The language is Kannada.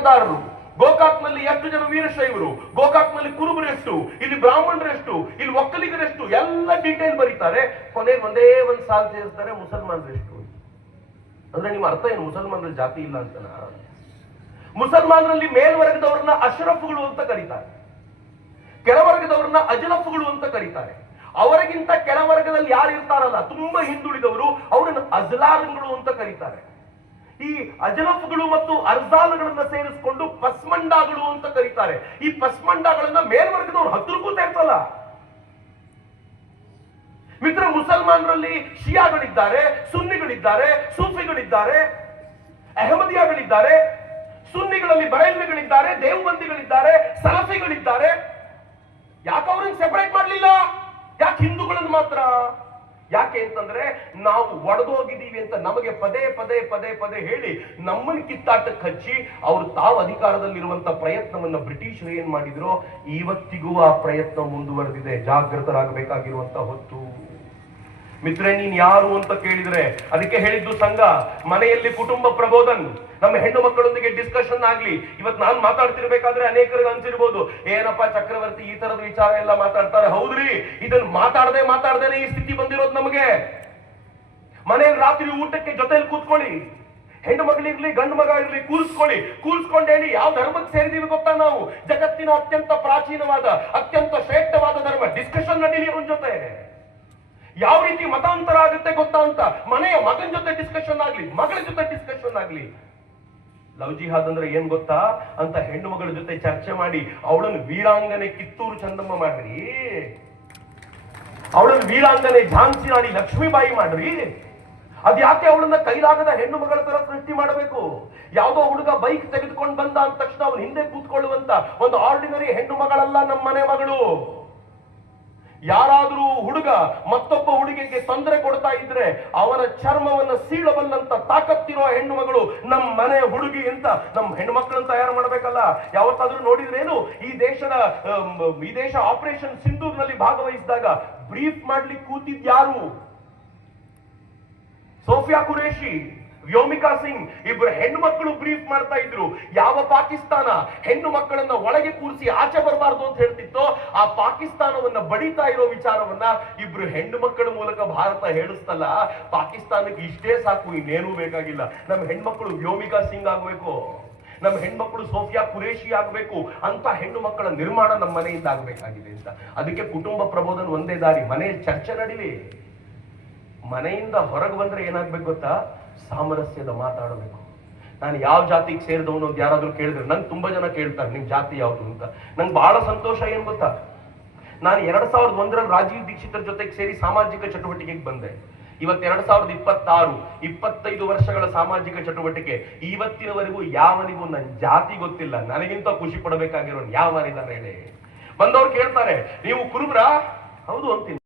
ಮತದಾರರು, ಗೋಕಾಕ್ನಲ್ಲಿ ಎಷ್ಟು ಜನ ವೀರಶೈವರು, ಗೋಕಾಕ್ನಲ್ಲಿ ಕುರುಬರು ಎಷ್ಟು, ಇಲ್ಲಿ ಬ್ರಾಹ್ಮಣರು ಎಷ್ಟು, ಇಲ್ಲಿ ಒಕ್ಕಲಿಗರೆಷ್ಟು, ಎಲ್ಲ ಡೀಟೇಲ್ ಬರೀತಾರೆ. ಕೊನೆಗೆ ಒಂದೇ ಒಂದು ಸಾಲ ಸೇರಿಸ್ತಾರೆ, ಮುಸಲ್ಮಾನರು ಎಷ್ಟು. ಅಂದ್ರೆ ನಿಮ್ಮ ಅರ್ಥ ಏನು? ಮುಸಲ್ಮಾನರಲ್ಲಿ ಜಾತಿ ಇಲ್ಲ ಅಂತನ? ಮುಸಲ್ಮಾನರಲ್ಲಿ ಮೇಲ್ವರ್ಗದವರನ್ನ ಅಶ್ರಫ್ಗಳು ಅಂತ ಕರೀತಾರೆ, ಕೆಳವರ್ಗದವರನ್ನ ಅಜಲಫ್ಗಳು ಅಂತ ಕರೀತಾರೆ. ಅವರಿಗಿಂತ ಕೆಳವರ್ಗದಲ್ಲಿ ಯಾರು ಇರ್ತಾರಲ್ಲ, ತುಂಬಾ ಹಿಂದುಳಿದವರು, ಅವರನ್ನು ಅಜ್ಲಾಲ್ಗಳು ಅಂತ ಕರೀತಾರೆ. ಈ ಅಜಲಫ್ಗಳು ಮತ್ತು ಅರ್ಜಾಲ್ಗಳನ್ನ ಸೇರಿಸಿಕೊಂಡು ಪಸ್ಮಂಡಾಗಳು ಅಂತ ಕರೀತಾರೆ. ಈ ಪಸ್ಮಂಡಾಗಳನ್ನ ಮೇಲ್ವರ್ಗದವರು 10 ರೂಪಾಯಿ ಸೇರ್ಸಲ್ಲ. ಮಿತ್ರ, ಮುಸಲ್ಮಾನರಲ್ಲಿ ಶಿಯಾಗಳಿದ್ದಾರೆ, ಸುನ್ನಿಗಳಿದ್ದಾರೆ, ಸೂಫಿಗಳಿದ್ದಾರೆ, ಅಹಮದಿಯಾಗಳಿದ್ದಾರೆ, ಸುನ್ನಿಗಳಲ್ಲಿ ಬರೇಲ್ವಿಗಳಿದ್ದಾರೆ, ದೇವಬಂದಿಗಳಿದ್ದಾರೆ, ಸಲಫಿಗಳಿದ್ದಾರೆ. ಯಾಕೆ ಅವ್ರನ್ನ ಸೆಪರೇಟ್ ಮಾಡಲಿಲ್ಲ? ಯಾಕೆ ಹಿಂದೂಗಳನ್ನು ಮಾತ್ರ? ಯಾಕೆ ಅಂತಂದ್ರೆ ನಾವು ಒಡೆದೋಗಿದ್ದೀವಿ ಅಂತ ನಮಗೆ ಪದೇ ಪದೇ ಪದೇ ಪದೇ ಹೇಳಿ ನಮ್ಮನ್ನು ಕಿತ್ತಾಟಕ್ಕೆ ಹಚ್ಚಿ ಅವರು ತಾವು ಅಧಿಕಾರದಲ್ಲಿರುವಂತ ಪ್ರಯತ್ನವನ್ನ ಬ್ರಿಟಿಷರು ಏನ್ ಮಾಡಿದ್ರು, ಇವತ್ತಿಗೂ ಆ ಪ್ರಯತ್ನ ಮುಂದುವರೆದಿದೆ. ಜಾಗೃತರಾಗಬೇಕಾಗಿರುವಂತ ಹೊತ್ತು. ಮಿತ್ರೇ, ನೀನ್ ಯಾರು ಅಂತ ಕೇಳಿದ್ರೆ ಅದಕ್ಕೆ ಹೇಳಿದ್ದು ಸಂಘ. ಮನೆಯಲ್ಲಿ ಕುಟುಂಬ ಪ್ರಬೋಧನ್, ನಮ್ಮ ಹೆಣ್ಣು ಮಕ್ಕಳೊಂದಿಗೆ ಡಿಸ್ಕಷನ್ ಆಗ್ಲಿ. ಇವತ್ತು ನಾನು ಮಾತಾಡ್ತಿರ್ಬೇಕಾದ್ರೆ ಅನೇಕರಿಗೆ ಅನ್ಸಿರ್ಬೋದು, ಏನಪ್ಪಾ ಚಕ್ರವರ್ತಿ ಈ ತರದ ವಿಚಾರ ಎಲ್ಲ ಮಾತಾಡ್ತಾರೆ. ಹೌದ್ರಿ, ಇದನ್ನ ಮಾತಾಡದೇನೆ ಈ ಸ್ಥಿತಿ ಬಂದಿರೋದು ನಮಗೆ. ಮನೆಯಲ್ಲಿ ರಾತ್ರಿ ಊಟಕ್ಕೆ ಜೊತೆಲಿ ಕೂತ್ಕೊಳ್ಳಿ, ಹೆಣ್ಣು ಮಗಳಿರ್ಲಿ ಗಂಡು ಮಗ ಇರ್ಲಿ, ಕೂರಿಸ್ಕೊಂಡು ಹೇಳಿ ಯಾವ ಧರ್ಮಕ್ಕೆ ಸೇರಿದೀವಿ ಗೊತ್ತಾ ನಾವು? ಜಗತ್ತಿನ ಅತ್ಯಂತ ಪ್ರಾಚೀನವಾದ, ಅತ್ಯಂತ ಶ್ರೇಷ್ಠವಾದ ಧರ್ಮ. ಡಿಸ್ಕಷನ್ ನಡೀಲಿ ಅವನ ಜೊತೆ. ಯಾವ ರೀತಿ ಮತಾಂತರ ಆಗುತ್ತೆ ಗೊತ್ತಾ ಅಂತ ಮನೆಯ ಮಗನ ಜೊತೆ ಡಿಸ್ಕಷನ್ ಆಗ್ಲಿ, ಮಗಳ ಜೊತೆ ಡಿಸ್ಕಷನ್ ಆಗ್ಲಿ. ಲವ್ ಜಿಹಾದ್ ಅಂದ್ರೆ ಏನ್ ಗೊತ್ತಾ ಅಂತ ಹೆಣ್ಣು ಮಗಳ ಜೊತೆ ಚರ್ಚೆ ಮಾಡಿ ಅವಳನ್ನು ವೀರಾಂಗನೆ ಕಿತ್ತೂರು ಚಂದಮ್ಮ ಮಾಡ್ರಿ, ಅವಳನ್ನು ವೀರಾಂಗನೆ ಝಾನ್ಸಿ ರಾಣಿ ಲಕ್ಷ್ಮೀಬಾಯಿ ಮಾಡ್ರಿ. ಅದ್ಯಾಕೆ ಅವಳನ್ನ ಕೈಲಾಗದ ಹೆಣ್ಣು ಮಗಳ ತರ ಸೃಷ್ಟಿ ಮಾಡಬೇಕು? ಯಾವುದೋ ಹುಡುಗ ಬೈಕ್ ತೆಗೆದುಕೊಂಡು ಬಂದ ಅಂದ ತಕ್ಷಣ ಅವನು ಹಿಂದೆ ಕೂತ್ಕೊಳ್ಳುವಂತ ಒಂದು ಆರ್ಡಿನರಿ ಹೆಣ್ಣು ಮಗಳಲ್ಲ ನಮ್ಮ ಮನೆ ಮಗಳು. ಯಾರಾದ್ರೂ ಹುಡುಗ ಮತ್ತೊಬ್ಬ ಹುಡುಗಿಗೆ ತೊಂದರೆ ಕೊಡ್ತಾ ಇದ್ರೆ ಅವನ ಚರ್ಮವನ್ನ ಸೀಳಬಲ್ಲಂತ ತಾಕತ್ತಿರೋ ಹೆಣ್ಣು ಮಗಳು ನಮ್ಮ ಮನೆ ಹುಡುಗಿ ಅಂತ ನಮ್ಮ ಹೆಣ್ಣು ಮಕ್ಕಳನ್ನ ತಯಾರು ಮಾಡಬೇಕಲ್ಲ. ಯಾವತ್ತಾದ್ರೂ ನೋಡಿದ್ರೇನು? ಈ ದೇಶ ಆಪರೇಷನ್ ಸಿಂಧೂರ್ನಲ್ಲಿ ಭಾಗವಹಿಸಿದಾಗ ಬ್ರೀಫ್ ಮಾಡ್ಲಿಕ್ಕೆ ಕೂತಿದ್ಯಾರು? ಸೋಫಿಯಾ ಕುರೇಶಿ, ವ್ಯೋಮಿಕಾ ಸಿಂಗ್, ಇಬ್ಬರು ಹೆಣ್ಣು ಮಕ್ಕಳು ಬ್ರೀಫ್ ಮಾಡ್ತಾ ಇದ್ರು. ಯಾವ ಪಾಕಿಸ್ತಾನ ಹೆಣ್ಣು ಮಕ್ಕಳನ್ನ ಒಳಗೆ ಕೂರಿಸಿ ಆಚೆ ಬರಬಾರ್ದು ಅಂತ ಹೇಳ್ತಿತ್ತೋ ಆ ಪಾಕಿಸ್ತಾನವನ್ನ ಬಡಿತಾ ಇರೋ ವಿಚಾರವನ್ನ ಇಬ್ರು ಹೆಣ್ಣು ಮಕ್ಕಳ ಮೂಲಕ ಭಾರತ ಹೇಳಿಸ್ತಲ್ಲ. ಪಾಕಿಸ್ತಾನಕ್ಕೆ ಇಷ್ಟೇ ಸಾಕು, ಇನ್ನೇನೂ ಬೇಕಾಗಿಲ್ಲ. ನಮ್ಮ ಹೆಣ್ಮಕ್ಳು ವ್ಯೋಮಿಕಾ ಸಿಂಗ್ ಆಗ್ಬೇಕು, ನಮ್ಮ ಹೆಣ್ಮಕ್ಳು ಸೋಫಿಯಾ ಕುರೇಶಿ ಆಗ್ಬೇಕು. ಅಂತ ಹೆಣ್ಣು ಮಕ್ಕಳ ನಿರ್ಮಾಣ ನಮ್ಮ ಮನೆಯಿಂದ ಆಗ್ಬೇಕಾಗಿದೆ ಅಂತ. ಅದಕ್ಕೆ ಕುಟುಂಬ ಪ್ರಬೋಧನ ಒಂದೇ ದಾರಿ. ಮನೆಯಲ್ಲಿ ಚರ್ಚೆ ನಡೀಲಿ. ಮನೆಯಿಂದ ಹೊರಗೆ ಬಂದ್ರೆ ಏನಾಗ್ಬೇಕು ಗೊತ್ತಾ? ಸಾಮರಸ್ಯದ ಮಾತಾಡಬೇಕು. ನಾನು ಯಾವ ಜಾತಿಗೆ ಸೇರಿದವನು ಅಂತ ಯಾರಾದ್ರೂ ಕೇಳಿದ್ರೆ, ನಂಗೆ ತುಂಬಾ ಜನ ಕೇಳ್ತಾರೆ ನಿಮ್ ಜಾತಿ ಯಾವುದು ಅಂತ. ನಂಗೆ ಬಹಳ ಸಂತೋಷ ಏನ್ ಗೊತ್ತಾ, ನಾನು 2001ರಲ್ಲಿ ರಾಜೀವ್ ದೀಕ್ಷಿತರ ಜೊತೆಗೆ ಸೇರಿ ಸಾಮಾಜಿಕ ಚಟುವಟಿಕೆಗೆ ಬಂದೆ. ಇವತ್ತು 2026, 25 ವರ್ಷಗಳ ಸಾಮಾಜಿಕ ಚಟುವಟಿಕೆ. ಇವತ್ತಿನವರೆಗೂ ಯಾವನಿಗೂ ನನ್ನ ಜಾತಿ ಗೊತ್ತಿಲ್ಲ. ನನಗಿಂತ ಖುಷಿ ಪಡಬೇಕಾಗಿರೋ ಯಾವನಿದಾನೆ ಹೇಳಿ? ಬಂದವ್ರು ಕೇಳ್ತಾರೆ, ನೀವು ಕುರುಬ್ರಾ? ಹೌದು ಅಂತೀನಿ.